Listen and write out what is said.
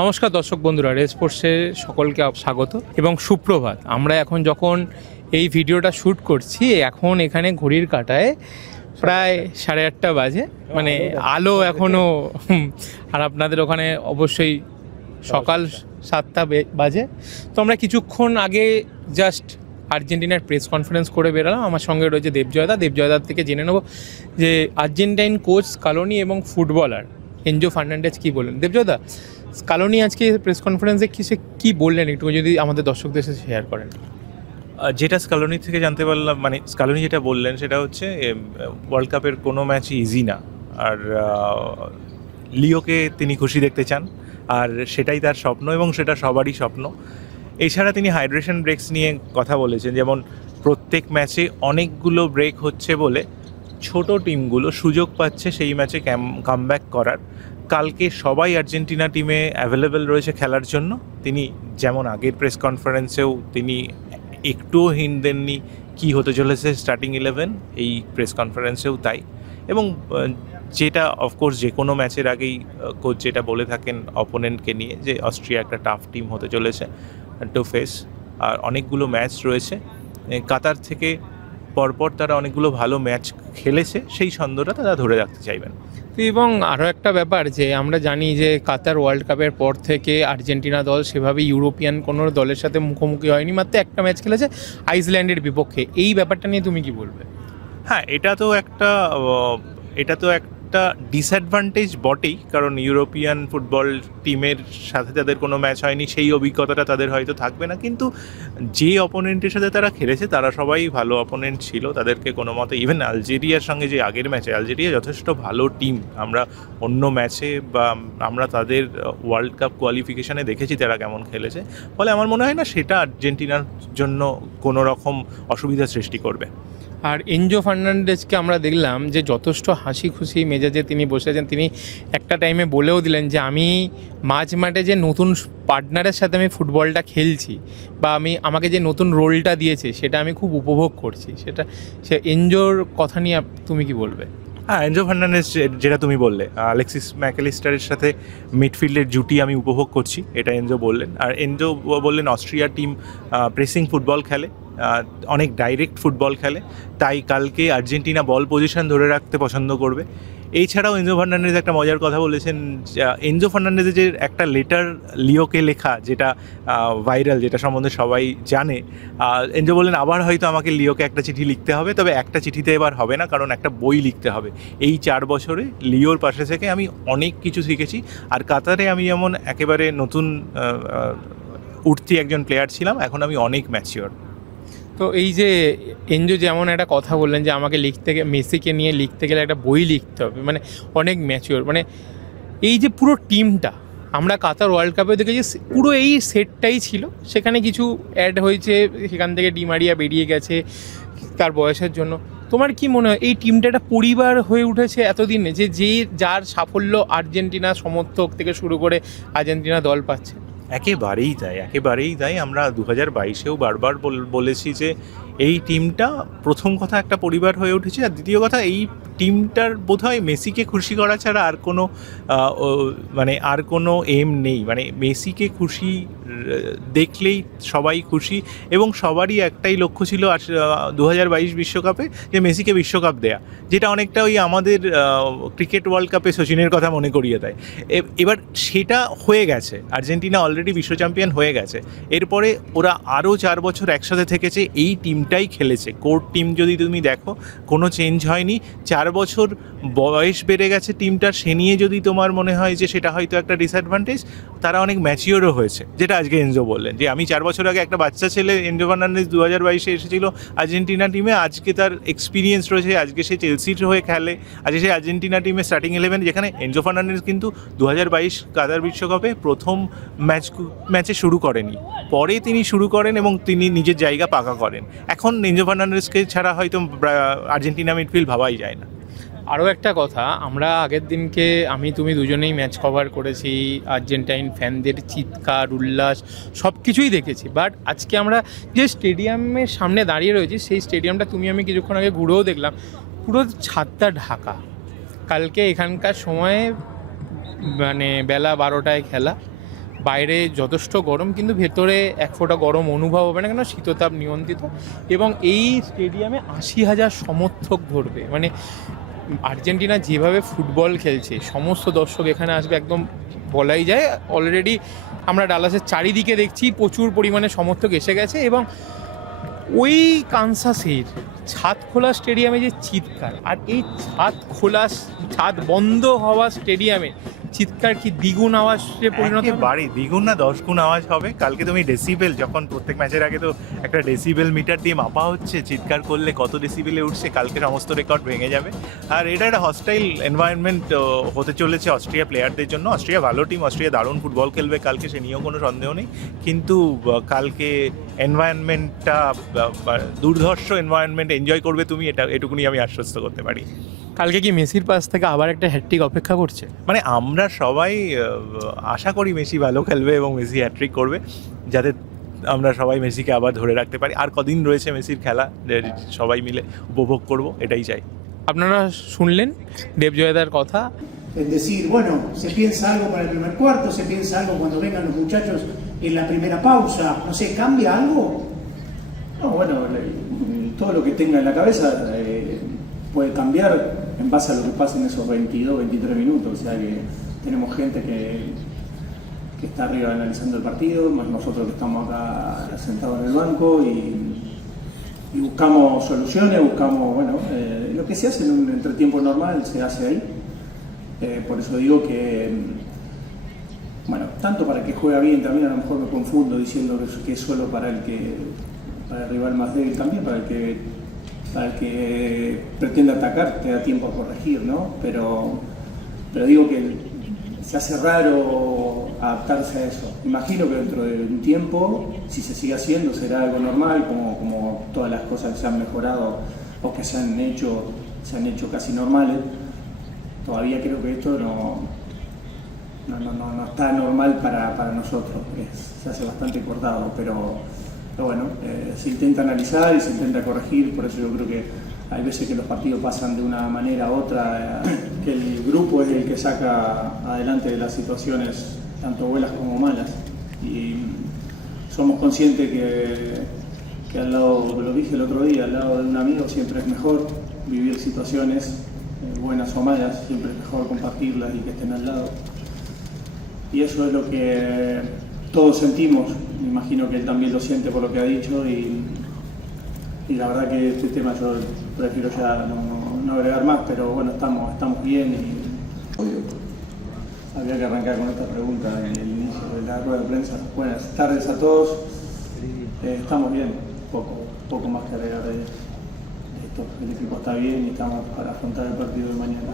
নমস্কার দর্শক বন্ধুরা, রেস স্পোর্টসে সকলকে স্বাগত এবং সুপ্রভাত। আমরা এখন যখন এই ভিডিওটা শ্যুট করছি, এখন এখানে ঘড়ির কাঁটায় প্রায় 8:30 বাজে, মানে আলো এখনও, আর আপনাদের ওখানে অবশ্যই সকাল 7টা বাজে। তো আমরা কিছুক্ষণ আগে জাস্ট আর্জেন্টিনার প্রেস কনফারেন্স করে বেরোলাম। আমার সঙ্গে রয়েছে দেবজয়দার থেকে জেনে নেব যে আর্জেন্টাইন কোচ স্কালোনি এবং ফুটবলার এনজো ফার্নান্ডেজ কী বললেন। দেবজয়দা, স্কালোনি আজকে প্রেস কনফারেন্সে কী বললেন একটু যদি আমাদের দর্শকদের সাথে শেয়ার করেন। যেটা স্কালোনি থেকে জানতে পারলাম, মানে স্কালোনি যেটা বললেন সেটা হচ্ছে ওয়ার্ল্ড কাপের কোনো ম্যাচই ইজি না, আর লিওকে তিনি খুশি দেখতে চান, আর সেটাই তার স্বপ্ন এবং সেটা সবারই স্বপ্ন। এছাড়া তিনি হাইড্রেশন ব্রেকস নিয়ে কথা বলেছেন, যেমন প্রত্যেক ম্যাচে অনেকগুলো ব্রেক হচ্ছে বলে ছোট টিমগুলো সুযোগ পাচ্ছে সেই ম্যাচে কামব্যাক করার। কালকে সবাই আর্জেন্টিনা টিমে অ্যাভেলেবেল রয়েছে খেলার জন্য। তিনি যেমন আগের প্রেস কনফারেন্সেও তিনি একটুও হিন্ট দেননি কী হতে চলেছে স্টার্টিং 11, এই প্রেস কনফারেন্সেও তাই। এবং যেটা অফকোর্স যে কোনো ম্যাচের আগেই কোচ যেটা বলে থাকেন অপোনেন্টকে নিয়ে, যে অস্ট্রিয়া একটা টাফ টিম হতে চলেছে টু ফেস, আর অনেকগুলো ম্যাচ রয়েছে। কাতার থেকে পরপর তারা অনেকগুলো ভালো ম্যাচ খেলেছে, সেই ছন্দটা তারা ধরে রাখতে চাইবেন। এবং আরও একটা ব্যাপার, যে আমরা জানি যে কাতার ওয়ার্ল্ড কাপের পর থেকে আর্জেন্টিনা দল সেভাবে ইউরোপিয়ান কোনো দলের সাথে মুখোমুখি হয়নি, মাত্র একটা ম্যাচ খেলেছে আইসল্যান্ডের বিপক্ষে। এই ব্যাপারটা নিয়ে তুমি কি বলবে? হ্যাঁ, এটা তো একটা ডিসঅ্যাডভান্টেজ বটেই, কারণ ইউরোপিয়ান ফুটবল টিমের সাথে তাদের কোনো ম্যাচ হয়নি, সেই অভিজ্ঞতাটা তাদের হয়তো থাকবে না। কিন্তু যে অপোনেন্টের সাথে তারা খেলেছে তারা সবাই ভালো অপোনেন্ট ছিল, তাদেরকে কোনো মতে, ইভেন আলজেরিয়ার সঙ্গে যে আগের ম্যাচে, আলজেরিয়া যথেষ্ট ভালো টিম, আমরা অন্য ম্যাচে বা আমরা তাদের ওয়ার্ল্ড কাপ কোয়ালিফিকেশানে দেখেছি তারা কেমন খেলেছে। ফলে আমার মনে হয় না সেটা আর্জেন্টিনার জন্য কোনো রকম অসুবিধা সৃষ্টি করবে। আর এনজো ফার্নান্ডেজকে আমরা দেখলাম যে যথেষ্ট হাসি খুশি মেজাজে তিনি বসেছেন। তিনি একটা টাইমে বলেও দিলেন যে আমি মাঝ মাঠে যে নতুন পার্টনারের সাথে আমি ফুটবলটা খেলছি, বা আমাকে যে নতুন রোলটা দিয়েছে সেটা আমি খুব উপভোগ করছি। সে এনজোর কথা নিয়ে তুমি কি বলবে? হ্যাঁ, এনজো ফার্নান্ডেজ যেটা তুমি বললে, আলেক্সিস ম্যাকঅ্যালিস্টারের সাথে মিডফিল্ডের জুটি আমি উপভোগ করছি, এটা এনজো বললেন। আর এনজো বললেন অস্ট্রিয়ার টিম প্রেসিং ফুটবল খেলে, অনেক ডাইরেক্ট ফুটবল খেলে, তাই কালকে আর্জেন্টিনা বল পজিশন ধরে রাখতে পছন্দ করবে। এছাড়াও এনজো ফার্নান্ডেজ একটা মজার কথা বলেছেন। এনজো ফার্নান্ডেজের যে একটা লেটার লিওকে লেখা, যেটা ভাইরাল, যেটা সম্বন্ধে সবাই জানে, এনজো বললেন আবার হয়তো আমাকে লিওকে একটা চিঠি লিখতে হবে, তবে একটা চিঠিতে এবার হবে না, কারণ একটা বই লিখতে হবে। এই 4 বছরে লিওর পাশে থেকে আমি অনেক কিছু শিখেছি, আর কাতারে আমি যেমন একেবারে নতুন উঠতি একজন প্লেয়ার ছিলাম, এখন আমি অনেক ম্যাচিওর। তো এই যে এনজো যেমন একটা কথা বললেন যে আমাকে মেসিকে নিয়ে লিখতে গেলে একটা বই লিখতে হবে, মানে অনেক ম্যাচিওর, মানে এই যে পুরো টিমটা আমরা কাতার ওয়ার্ল্ড কাপে দেখেছি, পুরো এই সেটটাই ছিল। সেখানে কিছু অ্যাড হয়েছে, সেখান থেকে ডি মারিয়া বেরিয়ে গেছে তার বয়সের জন্য। তোমার কি মনে হয় এই টিমটা একটা পরিবার হয়ে উঠেছে এতদিনে, যার সাফল্য আর্জেন্টিনা সমর্থক থেকে শুরু করে আর্জেন্টিনা দল পাচ্ছে? একেবারেই তাই। আমরা 2022-এও বারবার বলেছি যে এই টিমটা প্রথম কথা একটা পরিবার হয়ে উঠেছে, আর দ্বিতীয় কথা এই টিমটার বোধহয় মেসিকে খুশি করা ছাড়া আর কোনো এম নেই। মানে মেসিকে খুশি দেখলেই সবাই খুশি, এবং সবারই একটাই লক্ষ্য ছিল 2022 বিশ্বকাপে যে মেসিকে বিশ্বকাপ দেয়া, যেটা অনেকটা ওই আমাদের ক্রিকেট ওয়ার্ল্ড কাপে সচিনের কথা মনে করিয়ে দেয়। এবার সেটা হয়ে গেছে, আর্জেন্টিনা অলরেডি বিশ্ব চ্যাম্পিয়ন হয়ে গেছে। এরপরে ওরা আরও 4 বছর একসাথে থেকেছে, এই টিমটাই খেলেছে। কোর টিম যদি তুমি দেখো, কোনো চেঞ্জ হয়নি। 4 বছর বয়স বেড়ে গেছে টিমটার, সে নিয়ে যদি তোমার মনে হয় যে সেটা হয়তো একটা ডিসঅ্যাডভান্টেজ, তারা অনেক ম্যাচিওরও হয়েছে, যেটা আজকে এনজো বললেন যে আমি 4 বছর আগে একটা বাচ্চা ছেলে, এনজো ফার্নান্ডেজ 2022-এ এসেছিল আর্জেন্টিনা টিমে, আজকে তার এক্সপিরিয়েন্স রয়েছে, আজকে সে চেলসির হয়ে খেলে, আজকে সে আর্জেন্টিনা টিমে স্টার্টিং 11, যেখানে এনজো ফার্নান্ডেজ কিন্তু 2022 কাতার বিশ্বকাপে প্রথম ম্যাচে শুরু করেনি, পরে তিনি শুরু করেন এবং তিনি নিজের জায়গা পাকা করেন। এখন এনজো ফার্নান্ডেজকে ছাড়া হয়তো আর্জেন্টিনা মিডফিল্ড ভাবাই যায় না। আরও একটা কথা, আমরা আগের দিনকে তুমি দুজনেই ম্যাচ কভার করেছি, আর্জেন্টাইন ফ্যানদের চিৎকার উল্লাস সব কিছুই দেখেছি। বাট আজকে আমরা যে স্টেডিয়ামের সামনে দাঁড়িয়ে রয়েছি, সেই স্টেডিয়ামটা আমি কিছুক্ষণ আগে ঘুরেও দেখলাম, পুরো ছাদটা ঢাকা। কালকে এখানকার সময়ে মানে বেলা 12টায় খেলা, বাইরে যথেষ্ট গরম কিন্তু ভেতরে এক ফোঁটা গরম অনুভব হবে না, কেন শীততাপ নিয়ন্ত্রিত। এবং এই স্টেডিয়ামে 80,000 সমর্থক ধরবে, মানে আর্জেন্টিনা যেভাবে ফুটবল খেলছে সমস্ত দর্শক এখানে আসবে একদম বলাই যায়। অলরেডি আমরা ডালাসের চারিদিকে দেখছি প্রচুর পরিমাণে সমর্থক এসে গেছে। এবং ওই কানসাসের ছাদ খোলা স্টেডিয়ামে যে চিৎকার, আর এই ছাদ বন্ধ হওয়া স্টেডিয়ামে চিৎকার কি দ্বিগুণ আওয়াজে পরিণত হবে? বাড়ি দ্বিগুণ না 10 গুণ আওয়াজ হবে। কালকে তুমি ডেসিবেল, যখন প্রত্যেক ম্যাচের আগে তো একটা ডেসিবেল মিটার দিয়ে মাপা হচ্ছে চিৎকার করলে কত ডেসিবেলে উঠছে, কালকে সমস্ত রেকর্ড ভেঙে যাবে। আর এটা একটা হস্টাইল এনভায়রনমেন্ট হতে চলেছে অস্ট্রিয়া প্লেয়ারদের জন্য। অস্ট্রিয়া ভালো টিম, অস্ট্রিয়া দারুণ ফুটবল খেলবে কালকে, সে নিয়েও কোনো সন্দেহ নেই। কিন্তু কালকে এনভায়রনমেন্টটা দুর্ধর্ষ এনভায়রনমেন্ট এনজয় করবে তুমি, এটুকুনি আমি আশ্বস্ত করতে পারি। কালকে কি মেসির পাশ থেকে আবার একটা হ্যাটট্রিক অপেক্ষা করছে? মানে আমরা সবাই আশা করি মেসি ভালো খেলবে এবং মেসি হ্যাট্রিক করবে, যাতে আমরা সবাই মেসিকে আবার ধরে রাখতে পারি। আর কদিন রয়েছে মেসির খেলা, সবাই মিলে উপভোগ করব, এটাই চাই। আপনারা শুনলেন দেবজয়দার কথা। Es decir, bueno, se piensa algo para el primer cuarto, se piensa algo cuando vengan los muchachos en la primera pausa, no sé, ¿cambia algo? No, bueno, todo lo que tenga en la cabeza puede cambiar en base a lo que pase en esos 22, 23 minutos. O sea que tenemos gente que está arriba analizando el partido, más nosotros que estamos acá sentados en el banco y buscamos soluciones, buscamos, bueno, lo que se hace en un entretiempo normal se hace ahí. Por eso digo que, bueno, tanto para el que juega bien, también a lo mejor me confundo diciendo que es solo para el rival más débil, también para el que pretende atacar te da tiempo a corregir, ¿no? Pero digo que se hace raro adaptarse a eso. Imagino que dentro de un tiempo, si se sigue haciendo, será algo normal, como todas las cosas que se han mejorado o que se han hecho casi normales. Todavía creo que esto no está normal para nosotros, se hace bastante cortado, pero bueno, se intenta analizar y se intenta corregir. Por eso yo creo que hay veces que los partidos pasan de una manera a otra, que el grupo es el que saca adelante las situaciones, tanto buenas como malas, y somos conscientes que al lado, lo dije el otro día, al lado de un amigo siempre es mejor vivir situaciones buenas o malas, siempre es mejor compartirlas y que estén al lado. Y eso es lo que todos sentimos, me imagino que él también lo siente por lo que ha dicho, y la verdad que este tema yo prefiero ya no agregar más, pero bueno, estamos bien y obvio, había que arrancar con esta pregunta en el inicio de la rueda de prensa. Buenas tardes a todos, estamos bien, poco más que agregar de esto, el equipo está bien y estamos para afrontar el partido de mañana.